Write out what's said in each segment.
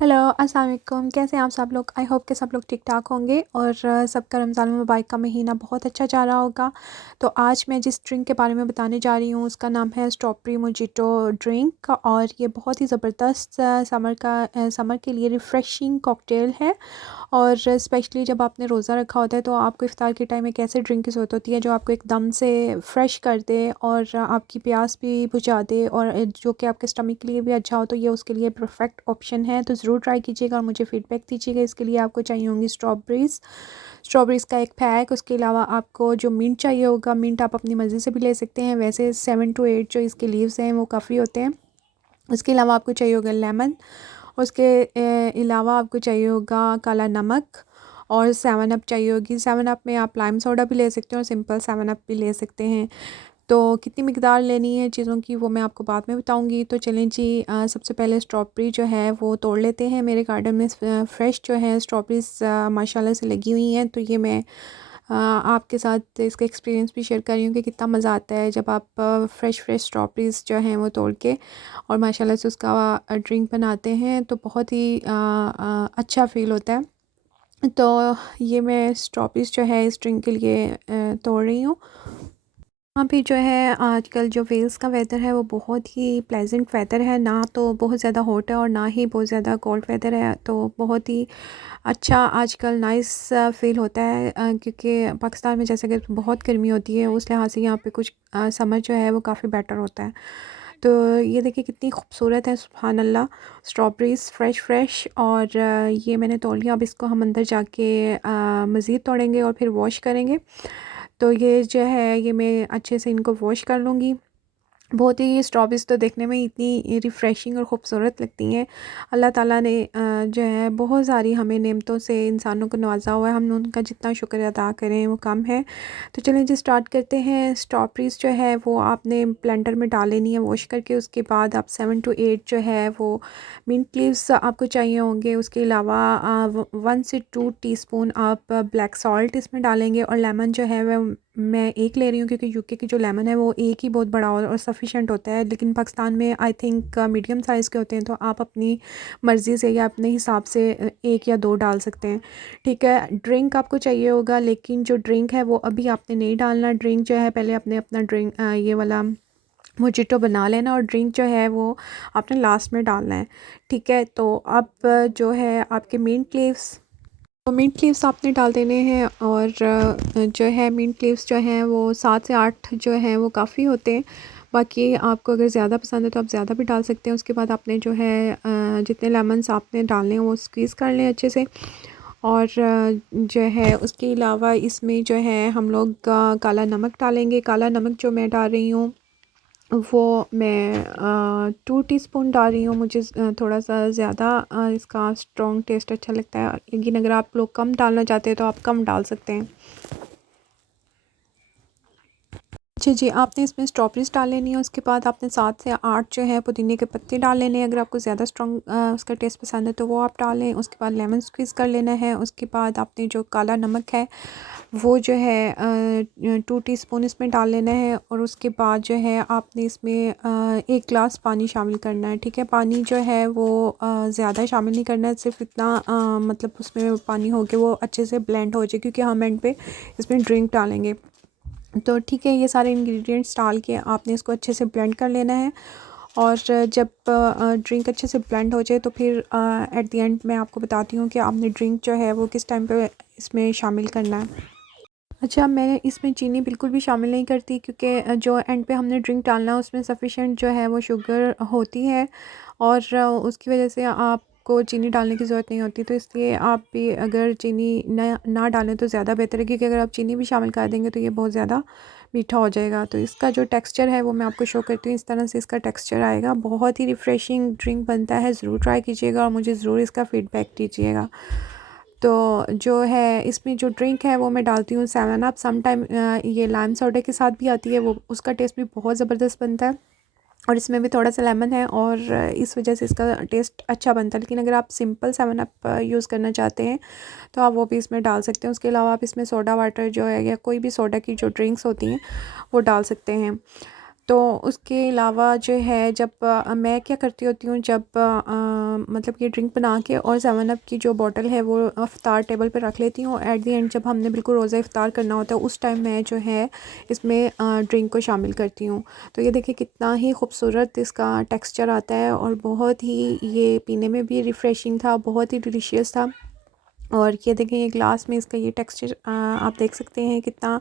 Hello अस्सलाम वालेकुम। कैसे हैं आप सब लोग? आई होप कि सब लोग ठीक ठाक होंगे और सबका रमज़ान मुबारक का महीना बहुत अच्छा जा रहा होगा। तो आज मैं जिस ड्रिंक के बारे में बताने जा रही हूँ उसका नाम है स्ट्रॉबेरी मोजिटो ड्रिंक, और ये बहुत ही ज़बरदस्त समर के लिए रिफ़्रेशिंग कॉकटेल है। और स्पेशली जब आपने रोज़ा रखा होता है तो आपको इफ्तार के टाइम एक ऐसे ड्रिंक की ज़रूरत होती है जो आपको एकदम से फ़्रेश कर दे और आपकी प्यास भी बुझा दे, और जो कि आपके स्टमक के लिए भी अच्छा हो, तो ये उसके लिए परफेक्ट ऑप्शन है। तो ज़रूर ट्राई कीजिएगा और मुझे फ़ीडबैक दीजिएगा। इसके लिए आपको चाहिए होंगी स्ट्रॉबेरीज़ का एक पैक। उसके अलावा आपको जो मिंट चाहिए होगा, मिंट आप अपनी मर्ज़ी से भी ले सकते हैं, वैसे 7 to 8 जो इसके लीव्स हैं वो काफ़ी होते हैं। उसके अलावा आपको चाहिए होगा लेमन। उसके अलावा आपको चाहिए होगा काला नमक, और 7 अप चाहिए होगी। 7 अप में आप लाइम सोडा भी ले सकते हैं और सिंपल 7 अप भी ले सकते हैं। तो कितनी मिकदार लेनी है चीज़ों की वो मैं आपको बाद में बताऊंगी। तो चलें जी, सबसे पहले स्ट्रॉबेरी जो है वो तोड़ लेते हैं। मेरे गार्डन में फ़्रेश जो है स्ट्रॉबेरीज़ माशाल्लाह से लगी हुई हैं। तो ये मैं आपके साथ इसका एक्सपीरियंस भी शेयर कर रही हूँ कि कितना मज़ा आता है जब आप फ़्रेश स्ट्रॉबेरीज़ जो हैं वो तोड़ के और माशाल्लाह से उसका ड्रिंक बनाते हैं तो बहुत ही अच्छा फ़ील होता है। तो ये मैं स्ट्रॉबेरीज़ जो है इस ड्रिंक के लिए तोड़ रही हूँ। यहाँ पे जो है आजकल जो वेल्स का वेदर है वो बहुत ही प्लेजेंट वेदर है, ना तो बहुत ज़्यादा हॉट है और ना ही बहुत ज़्यादा कोल्ड वेदर है। तो बहुत ही अच्छा आजकल नाइस फ़ील होता है, क्योंकि पाकिस्तान में जैसे कि बहुत गर्मी होती है, उस लिहाज से यहाँ पे कुछ समर जो है वो काफ़ी बेटर होता है। तो ये देखिए कितनी खूबसूरत है, सुभान अल्लाह। स्ट्रॉबेरीज़ फ़्रेश और ये मैंने तोड़ लिया। अब इसको हम अंदर जाके मज़ीद तोड़ेंगे और फिर वॉश करेंगे। तो ये जो है ये मैं अच्छे से इनको वॉश कर लूँगी। बहुत ही स्ट्रॉबेरीज़ तो देखने में इतनी रिफ़्रेशिंग और ख़ूबसूरत लगती हैं। अल्लाह ताला ने जो है बहुत सारी हमें नेमतों से इंसानों को नवाजा हुआ है, हम उनका जितना शुक्र अदा करें वो कम है। तो चलें जी स्टार्ट करते हैं। स्ट्रॉबेरीज़ जो है वो आपने ब्लेंडर में डाल लेनी है वॉश करके। उसके बाद आप 7 to 8 जो है वो मिंट लीव्स आपको चाहिए होंगे। उसके अलावा 1 से 2 टीस्पून आप ब्लैक सॉल्ट इसमें डालेंगे, और लेमन जो है वह मैं एक ले रही हूँ क्योंकि यूके की जो लेमन है वो एक ही बहुत बड़ा और सफिशेंट होता है, लेकिन पाकिस्तान में आई थिंक मीडियम साइज़ के होते हैं, तो आप अपनी मर्ज़ी से या अपने हिसाब से एक या दो डाल सकते हैं। ठीक है, ड्रिंक आपको चाहिए होगा, लेकिन जो ड्रिंक है वो अभी आपने नहीं डालना। ड्रिंक जो है पहले अपने अपना ड्रिंक ये वाला मोजिटो बना लेना, और ड्रिंक जो है वो आपने लास्ट में डालना है। ठीक है, तो अब जो है आपके मिंट लीव्स, तो मिंट लीव्स आपने डाल देने हैं, और जो है मिंट लीव्स जो हैं वो 7 से 8 जो हैं वो काफ़ी होते हैं। बाकी आपको अगर ज़्यादा पसंद है तो आप ज़्यादा भी डाल सकते हैं। उसके बाद आपने जो है जितने लेमन्स आपने डालने हैं वो स्क्वीज़ कर लें अच्छे से। और जो है उसके अलावा इसमें जो है हम लोग काला नमक डालेंगे। काला नमक जो मैं डाल रही हूँ वो मैं 2 टीस्पून डाल रही हूँ। मुझे थोड़ा सा ज़्यादा इसका स्ट्रॉन्ग टेस्ट अच्छा लगता है, लेकिन अगर आप लोग कम डालना चाहते हैं तो आप कम डाल सकते हैं। अच्छा जी, आपने इसमें स्ट्रॉबेरीज़ डाल लेनी है। उसके बाद आपने 7 से 8 जो है पुदीने के पत्ते डाल लेने हैं। अगर आपको ज़्यादा स्ट्रॉन्ग उसका टेस्ट पसंद है तो वो आप डालें। उसके बाद लेमन स्क्वीज़ कर लेना है। उसके बाद आपने जो काला नमक है वो जो है 2 टीस्पून इसमें डाल लेना है, और उसके बाद जो है आपने इसमें 1 गिलास पानी शामिल करना है। ठीक है, पानी जो है वो ज़्यादा शामिल नहीं करना है, सिर्फ इतना मतलब उसमें पानी हो के वो अच्छे से ब्लेंड हो जाए, क्योंकि हम एंड पे इसमें ड्रिंक डालेंगे। तो ठीक है, ये सारे इंग्रेडिएंट्स डाल के आपने इसको अच्छे से ब्लेंड कर लेना है। और जब ड्रिंक अच्छे से ब्लेंड हो जाए तो फिर एट द एंड मैं आपको बताती हूँ कि आपने ड्रिंक जो है वो किस टाइम पे इसमें शामिल करना है। अच्छा, मैं इसमें चीनी बिल्कुल भी शामिल नहीं करती, क्योंकि जो एंड पे हमने ड्रिंक डालना है उसमें सफ़िशेंट जो है वो शुगर होती है, और उसकी वजह से आपको चीनी डालने की ज़रूरत नहीं होती। तो इसलिए आप भी अगर चीनी ना डालें तो ज़्यादा बेहतर है, क्योंकि अगर आप चीनी भी शामिल कर देंगे तो ये बहुत ज़्यादा मीठा हो जाएगा। तो इसका जो टेक्सचर है वो मैं आपको शो करती हूँ। इस तरह से इसका टेक्सचर आएगा, बहुत ही रिफ़्रेशिंग ड्रिंक बनता है। ज़रूर ट्राई कीजिएगा और मुझे ज़रूर इसका फ़ीडबैक दीजिएगा। तो जो है इसमें जो ड्रिंक है वो मैं डालती हूँ 7 अप। सम टाइम ये लाइम सोडा के साथ भी आती है, वो उसका टेस्ट भी बहुत ज़बरदस्त बनता है, और इसमें भी थोड़ा सा लेमन है और इस वजह से इसका टेस्ट अच्छा बनता है। लेकिन अगर आप सिंपल 7 अप यूज़ करना चाहते हैं तो आप वो भी इसमें डाल सकते हैं। उसके अलावा आप इसमें सोडा वाटर जो है या कोई भी सोडा की जो ड्रिंक्स होती हैं वो डाल सकते हैं। तो उसके अलावा जो है जब मैं क्या करती होती हूँ जब मतलब ये ड्रिंक बना के और 7 अप की जो बॉटल है वो इफ्तार टेबल पे रख लेती हूँ। एट द एंड जब हमने बिल्कुल रोज़ा इफ्तार करना होता है उस टाइम मैं जो है इसमें ड्रिंक को शामिल करती हूँ। तो ये देखिए कितना ही खूबसूरत इसका टेक्सचर आता है और बहुत ही ये पीने में भी रिफ़्रेशिंग था, बहुत ही डिलीशियस था। और ये देखें ये ग्लास में इसका ये टेक्सचर आप देख सकते हैं कितना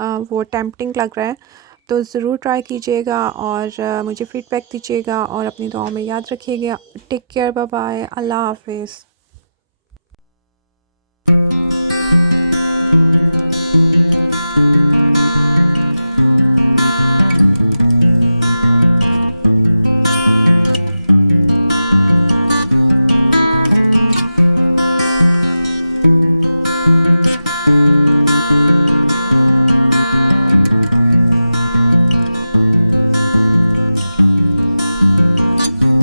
वो टेम्पटिंग लग रहा है। तो ज़रूर ट्राई कीजिएगा और मुझे फ़ीडबैक दीजिएगा और अपनी दुआओं में याद रखिएगा। टेक केयर, बाय बाय, अल्लाह हाफ़िज़।